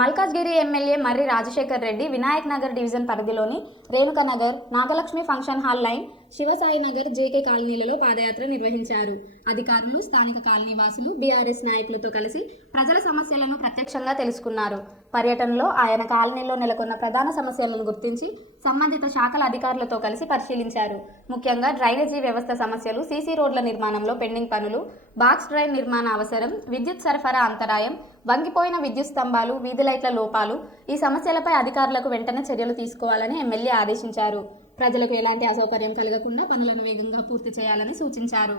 Malkajgiri MLA Marri Rajasekhar Reddy Vinayak Nagar division పరిధిలోని Renukanagar, Nagalakshmi function hall line, Shivasai Nagar, JK కాలనీలలో పాదయాత్ర నిర్వహించారు. అధికారులు, స్థానిక కాలనీ వాసులు, బీఆర్ఎస్ నాయకులతో కలిసి ప్రజల సమస్యలను ప్రత్యక్షంగా తెలుసుకున్నారు. పర్యటనలో ఆయన కాలనీలో నెలకొన్న ప్రధాన సమస్యలను గుర్తించి సంబంధిత శాఖల అధికారులతో కలిసి పరిశీలించారు. ముఖ్యంగా డ్రైనేజీ వ్యవస్థ సమస్యలు, సీసీ రోడ్ల నిర్మాణంలో పెండింగ్ పనులు, బాక్స్ డ్రైన్ నిర్మాణ అవసరం, విద్యుత్ సరఫరా అంతరాయం, వంగిపోయిన విద్యుత్ స్తంభాలు, వీధి లైట్ల లోపాలు, ఈ సమస్యలపై అధికారులకు వెంటనే చర్యలు తీసుకోవాలని ఎమ్మెల్యే ఆదేశించారు. ప్రజలకు ఎలాంటి అసౌకర్యం కలగకుండా పనులను వేగంగా పూర్తి చేయాలని సూచించారు.